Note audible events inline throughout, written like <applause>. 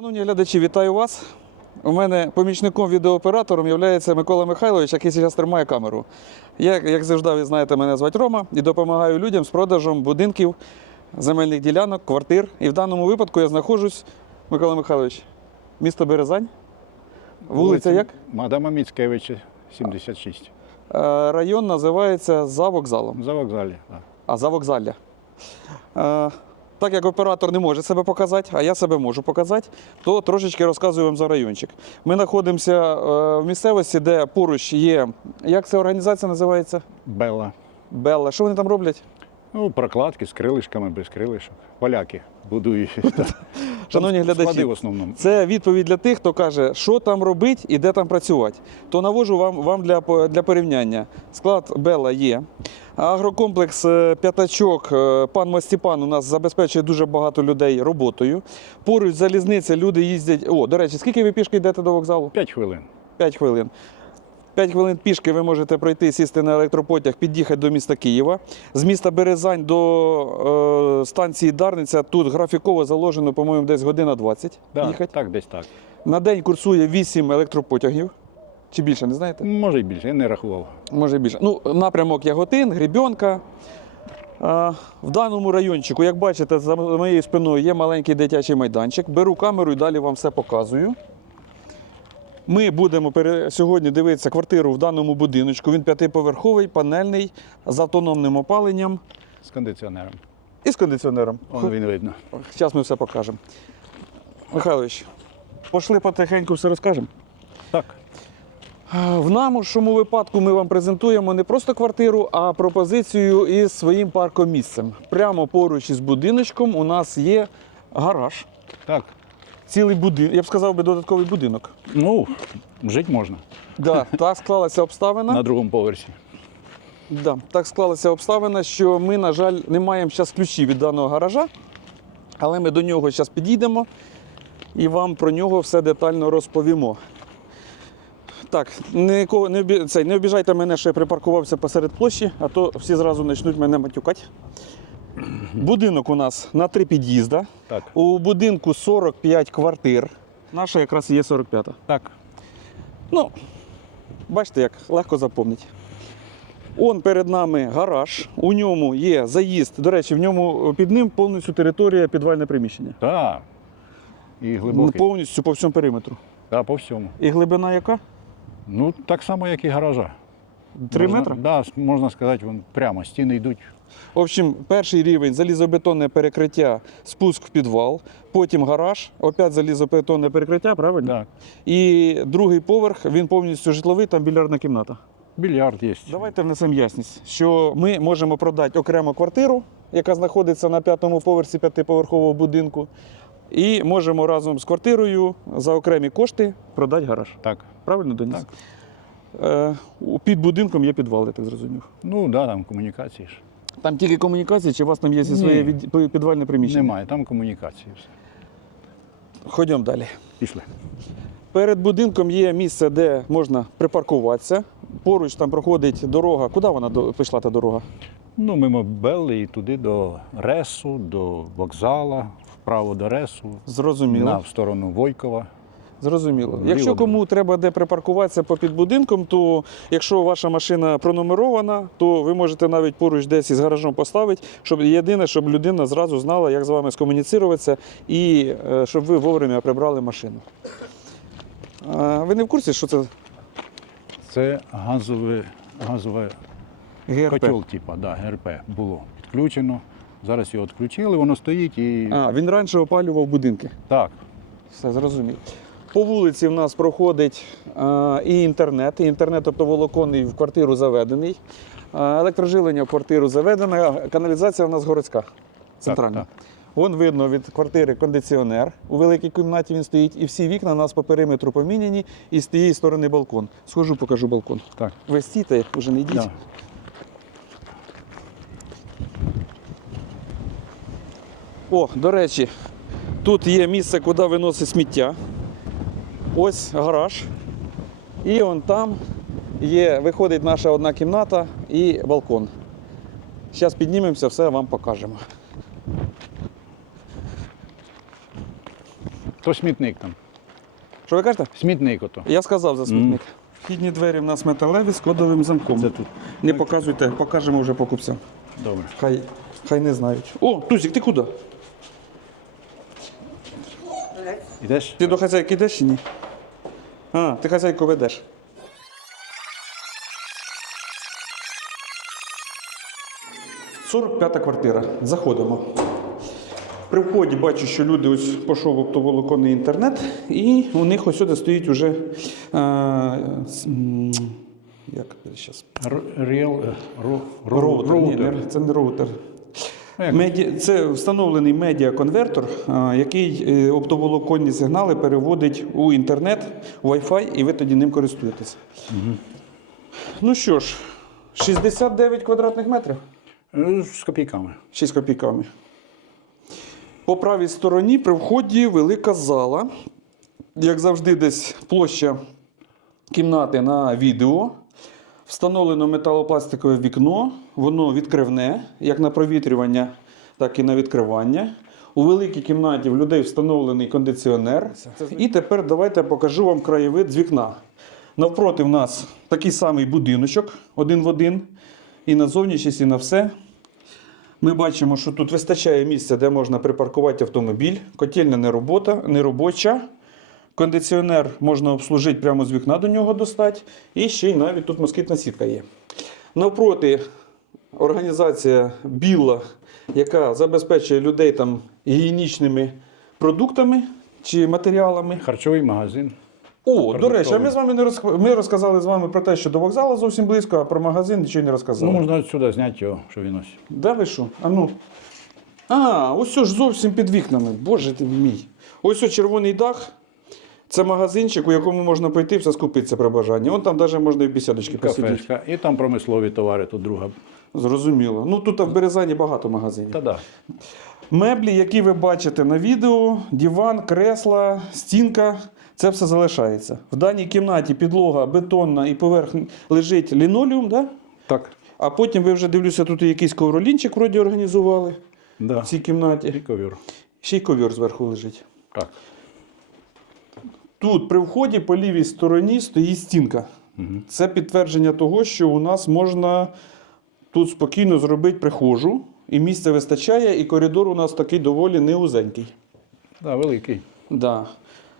Шановні глядачі, вітаю вас. У мене помічником відеооператором є Микола Михайлович, який зараз тримає камеру. Я, як завжди, ви знаєте, мене звати Рома і допомагаю людям з продажем будинків, земельних ділянок, квартир. І в даному випадку я знаходжусь, Микола Михайлович, місто Березань. Вулиця як? Мадама Міцкевича, 76. Е, Район називається За вокзалом. За вокзалі. Да. А за вокзалля. Е, так як оператор не може себе показати, а я себе можу показати, то трошечки розказую вам за райончик. Ми знаходимося е, в місцевості, де поруч є. Як ця організація називається? Белла. Белла. Що вони там роблять? Ну, прокладки з крилишками, без крилишок. Поляки будують. <laughs> Шановні глядачі, в основному. Це відповідь для тих, хто каже, що там робити і де там працювати. То навожу вам, вам для, для порівняння. Склад Бела є. Агрокомплекс е, П'ятачок, е, пан Мастіпан у нас забезпечує дуже багато людей роботою. Поруч залізниця, люди їздять. О, до речі, скільки ви пішки йдете до вокзалу? 5 хвилин. 5 хвилин. 5 хвилин пішки ви можете пройти, сісти на електропотяг, під'їхати до міста Києва. З міста Березань до е, станції Дарниця тут графіково заложено, по-моєму, десь година 20 Да, їхати. так, десь так. На день курсує 8 електропотягів. Чи більше, не знаєте? Може й більше, я не рахував. Може і більше. Ну, напрямок Яготин, Гребінка. А, в даному райончику, як бачите, за моєю спиною є маленький дитячий майданчик. Беру камеру і далі вам все показую. Ми будемо сьогодні дивитися квартиру в даному будиночку. Він п'ятиповерховий, панельний, з автономним опаленням З кондиціонером. і з кондиціонером. Вон він видно. Зараз ми все покажемо. Михайлович, пошли потихеньку все розкажемо. Так. В нашому випадку ми вам презентуємо не просто квартиру, а пропозицію із своїм паркомісцем. Прямо поруч із будиночком у нас є гараж, Так. Цілий будинок, я б сказав би додатковий будинок. Ну, жити можна. Да, так склалася обставина. На другому поверсі. Да, так склалася обставина, що ми, на жаль, не маємо зараз ключів від даного гаража, але ми до нього зараз підійдемо і вам про нього все детально розповімо. Так, нікого не, обі... цей, не обіжайте мене, що я припаркувався посеред площі, а то всі зразу почнуть мене матюкати. Будинок у нас на три під'їзда. Так. У будинку 45 квартир. Наша якраз є 45-та. Так. Ну, бачите, як легко запомнити. Он перед нами гараж, у ньому є заїзд. До речі, в ньому під ним повністю територія підвальне приміщення. Так. І Ну, глибокий. повністю по всьому периметру. Так, по всьому. І глибина яка? Ну, так само, як і гаража. Три Можна- метри? Да, можна сказати, вон прямо. Стіни йдуть. В общем, перший рівень залізобетонне перекриття, спуск в підвал, потім гараж, опять залізобетонне перекриття, правильно? Так. І другий поверх, він повністю житловий, там більярдна кімната. Більярд є. Давайте внесемо ясність, що ми можемо продати окремо квартиру, яка знаходиться на п'ятому поверсі п'ятиповерхового будинку, і можемо разом з квартирою за окремі кошти продати гараж. Так. Правильно, Деніс? Так. Е, у- під будинком є підвал, я так зрозумів. Ну, да, там комунікації ж. Там тільки комунікації, чи у вас там є своє від- підвальне приміщення? Немає, там комунікації. Все. Ходімо далі. Пішли. Перед будинком є місце, де можна припаркуватися. Поруч там проходить дорога. Куди вона до- пішла та дорога? Ну, мимо Белли і туди до Ресу, до вокзала, вправо до Ресу, Зрозуміло. на в сторону Войкова. Зрозуміло. Вліво Якщо кому треба де припаркуватися по під будинком, то якщо ваша машина пронумерована, то ви можете навіть поруч десь із гаражом поставити, щоб єдине, щоб людина зразу знала, як з вами скомуніцируватися, і е, щоб ви вовремя прибрали машину. Ви не в курсі, що це Це газове, газове ГРП? котел, типу, да, ГРП було підключено. Зараз його відключили, воно стоїть і А, він раніше опалював будинки. так. Все зрозуміло. По вулиці в нас проходить е, і інтернет, і інтернет оптоволоконний в квартиру заведений. Е, електрожилення в квартиру заведене, а каналізація у нас городська, центральна. так. Вон видно від квартири кондиціонер. У великій кімнаті він стоїть, і всі вікна у нас по периметру поміняні, і з тієї сторони балкон. Схожу, покажу балкон. так. Ви стійте, вже не йдіть. Да. О, до речі, тут є місце, куди виносить сміття. Ось гараж. І он там є, виходить наша одна кімната і балкон. Зараз піднімемося, все вам покажемо. То смітник там. Що ви кажете? Смітник ото. Я сказав за смітник. Вхідні двері в нас металеві з кодовим замком. Це тут. Не показуйте, покажемо вже покупцям. Добре. Хай, хай не знають. О, Тузик, ти куди? Ідеш? Ти до хазяйки йдеш чи ні? А, ти хазяйку ведеш. Сорок п'ята квартира. Заходимо. При вході бачу, що люди ось пішов оптоволоконний інтернет, і у них ось сюди стоїть уже. Е, с- м, як зараз? Ріл. Роутер. Ні, не- це не роутер. Це встановлений медіаконвертор, який е, оптоволоконні сигнали переводить у інтернет, Wi-Fi, і ви тоді ним користуєтесь. Ну що ж, 69 квадратних метрів, Е, З копійками. 6 копійками. По правій стороні при вході велика зала. Як завжди, десь площа кімнати на відео. Встановлено металопластикове вікно, воно відкривне, як на провітрювання, так і на відкривання. У великій кімнаті в людей встановлений кондиціонер. І тепер давайте покажу вам краєвид з вікна. Навпроти в нас такий самий будиночок, один в один. І на зовнішність, і на все. Ми бачимо, що тут вистачає місця, де можна припаркувати автомобіль. Котельня не, робота, не робоча. Кондиціонер можна обслужити прямо з вікна до нього достати. І ще й навіть тут москітна сітка є. Навпроти організація Біла, яка забезпечує людей там гігієнічними продуктами чи матеріалами. Харчовий магазин. О, до речі, а ми з вами не розк... ми розказали з вами про те, що до вокзалу зовсім близько, а про магазин нічого не розказали. Ну, можна сюди зняти його, що він ось. Да ви що? А ну. А, ось ж зовсім під вікнами. Боже ти мій. Ось ось червоний дах. Це магазинчик, у якому можна пойти все скупитися при бажанні. Вон там навіть можна і в бесідочки посидіти. Кафешка. І там промислові товари, тут друга. Зрозуміло. Ну тут в Березані багато магазинів. Та да. Меблі, які ви бачите на відео, диван, кресла, стінка, це все залишається. В даній кімнаті підлога бетонна і поверх лежить лінолеум, да? Так. а потім ви вже дивлюся, тут і якийсь ковролінчик вроді організували Да. в цій кімнаті. І ковір. Ще й ковір зверху лежить. Так. Тут при вході по лівій стороні стоїть стінка. Це підтвердження того, що у нас можна тут спокійно зробити прихожу, і місця вистачає, і коридор у нас такий доволі неузенький. Да, великий. Да.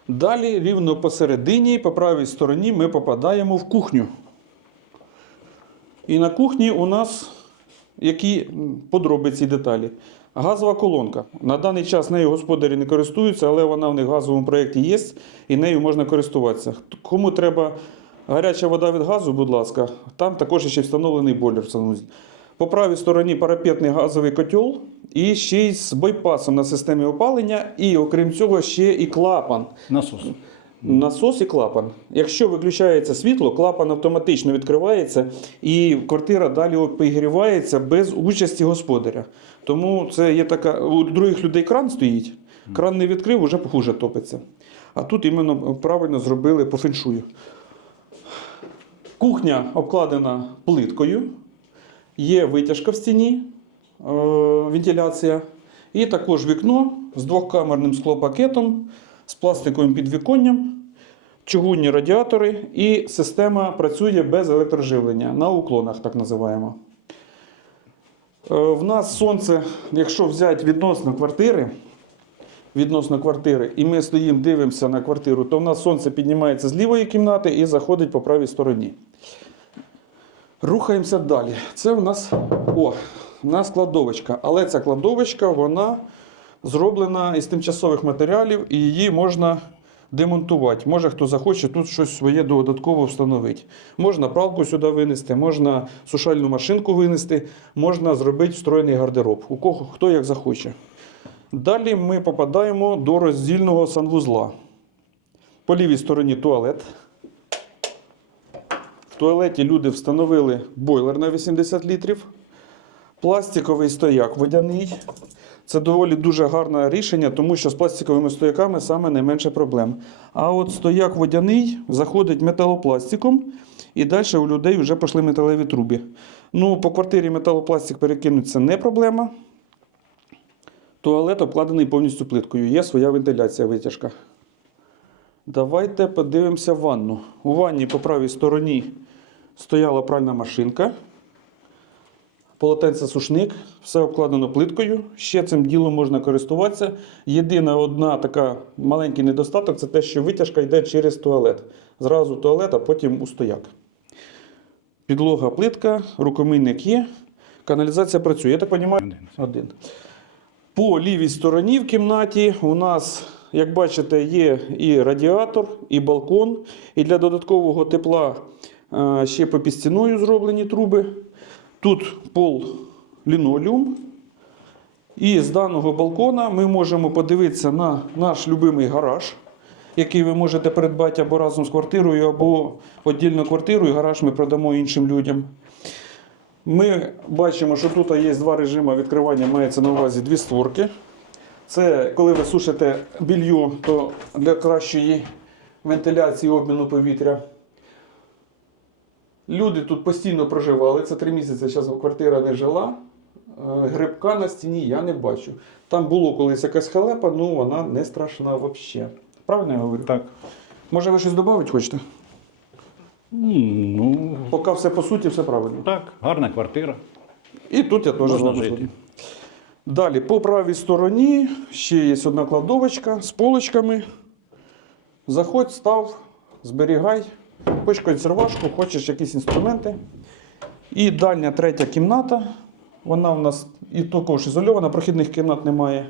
Далі, рівно посередині, по правій стороні, ми попадаємо в кухню. І на кухні у нас які подробиці деталі. Газова колонка. На даний час нею господарі не користуються, але вона в них в газовому проєкті є, і нею можна користуватися. Кому треба гаряча вода від газу, будь ласка, там також ще встановлений бойлер. По правій стороні парапетний газовий котел і ще й з бойпасом на системі опалення, і окрім цього, ще і клапан. Насос. Насос і клапан. Якщо виключається світло, клапан автоматично відкривається і квартира далі підігрівається без участі господаря. Тому це є така. У других людей кран стоїть, кран не відкрив, уже хуже топиться. А тут іменно правильно зробили по феншую. Кухня обкладена плиткою, є витяжка в стіні, е, вентиляція, і також вікно з двохкамерним склопакетом, з пластиковим підвіконням, чугунні радіатори, і система працює без електроживлення на уклонах, так називаємо. Е, В нас сонце, якщо взяти відносно квартири, відносно квартири, і ми стоїмо, дивимося на квартиру, то в нас сонце піднімається з лівої кімнати і заходить по правій стороні. Рухаємося далі. Це в нас о, у нас кладовочка. Але ця кладовочка вона зроблена із тимчасових матеріалів і її можна демонтувати. Може, хто захоче тут щось своє додатково встановити. Можна пралку сюди винести, можна сушальну машинку винести, можна зробити встроєний гардероб. У кого хто як захоче. Далі ми попадаємо до роздільного санвузла. По лівій стороні туалет. В туалеті люди встановили бойлер на 80 літрів. Пластиковий стояк водяний. Це доволі дуже гарне рішення, тому що з пластиковими стояками саме найменше проблем. А от стояк водяний заходить металопластиком, і далі у людей вже пішли металеві труби. Ну, по квартирі металопластик перекинути це не проблема. Туалет обкладений повністю плиткою. Є своя вентиляція витяжка. Давайте подивимося ванну. У ванні по правій стороні стояла пральна машинка, полотенце-сушник, все обкладено плиткою. Ще цим ділом можна користуватися. Єдина одна така маленький недостаток це те, що витяжка йде через туалет. Зразу туалет, а потім у стояк. Підлога плитка, рукомийник є. Каналізація працює. Я так розумію, Один. один. По лівій стороні в кімнаті у нас, як бачите, є і радіатор, і балкон. І для додаткового тепла е, ще по пістіною зроблені труби. Тут пол лінолеум. І з даного балкона ми можемо подивитися на наш любимий гараж, який ви можете придбати або разом з квартирою, або віддільно квартиру, і гараж ми продамо іншим людям. Ми бачимо, що тут є два режими відкривання, мається на увазі дві створки. Це коли ви сушите більйо, то для кращої вентиляції обміну повітря. Люди тут постійно проживали. Це три місяці, зараз квартира не жила. Е, Грибка на стіні я не бачу. Там було колись якась халепа, ну вона не страшна взагалі. Правильно я говорю? Так. Може ви щось додати хочете? Ну, Поки все по суті, все правильно. так, гарна квартира. І тут я теж Можна жити. Далі, по правій стороні ще є одна кладовочка з полочками. Заходь, став, зберігай, хоч консервашку, хочеш якісь інструменти. І дальня третя кімната. Вона у нас і також ізольована, прохідних кімнат немає.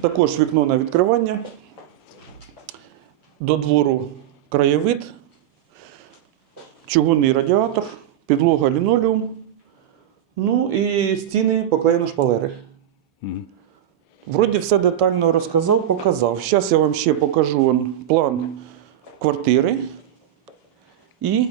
Також вікно на відкривання. До двору краєвид, чугунний радіатор, підлога лінолеум. Ну і стіни поклеєно шпалери. Мгм. Вроді все детально розказав, показав. Зараз я вам ще покажу план квартири. І,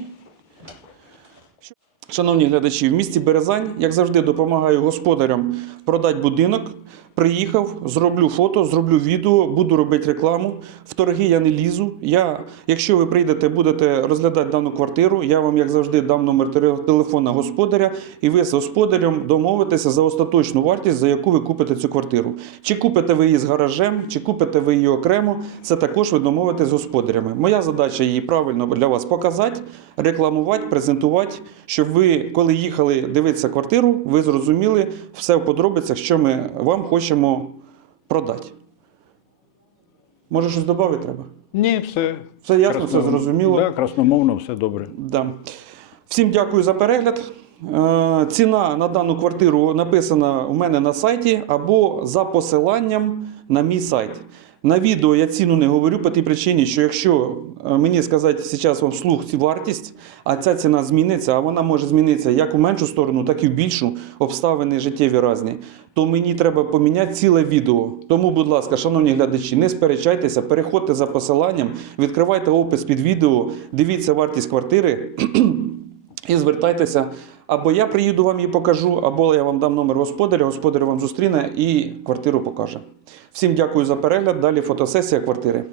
шановні глядачі, в місті Березань, як завжди, допомагаю господарям продати будинок. Приїхав, зроблю фото, зроблю відео, буду робити рекламу. В торги я не лізу. Я, якщо ви прийдете, будете розглядати дану квартиру, я вам, як завжди, дам номер теле- телефона господаря, і ви з господарем домовитеся за остаточну вартість, за яку ви купите цю квартиру. Чи купите ви її з гаражем, чи купите ви її окремо, це також ви домовитесь з господарями. Моя задача її правильно для вас показати, рекламувати, презентувати, щоб ви, коли їхали дивитися квартиру, ви зрозуміли все в подробицях, що ми вам хочемо продати. Може, щось додати треба? Ні, все. Все ясно, все зрозуміло. Так, красномовно, все добре. Да. Всім дякую за перегляд. Е, Ціна на дану квартиру написана у мене на сайті або за посиланням на мій сайт. На відео я ціну не говорю по тій причині, що якщо е, мені сказати зараз вам вслух цю вартість, а ця ціна зміниться, а вона може змінитися як у меншу сторону, так і в більшу, обставини життєві різні, то мені треба поміняти ціле відео. Тому, будь ласка, шановні глядачі, не сперечайтеся, переходьте за посиланням, відкривайте опис під відео, дивіться вартість квартири і звертайтеся. Або я приїду вам її покажу, або я вам дам номер господаря, господар вам зустріне і квартиру покаже. Всім дякую за перегляд. Далі фотосесія квартири.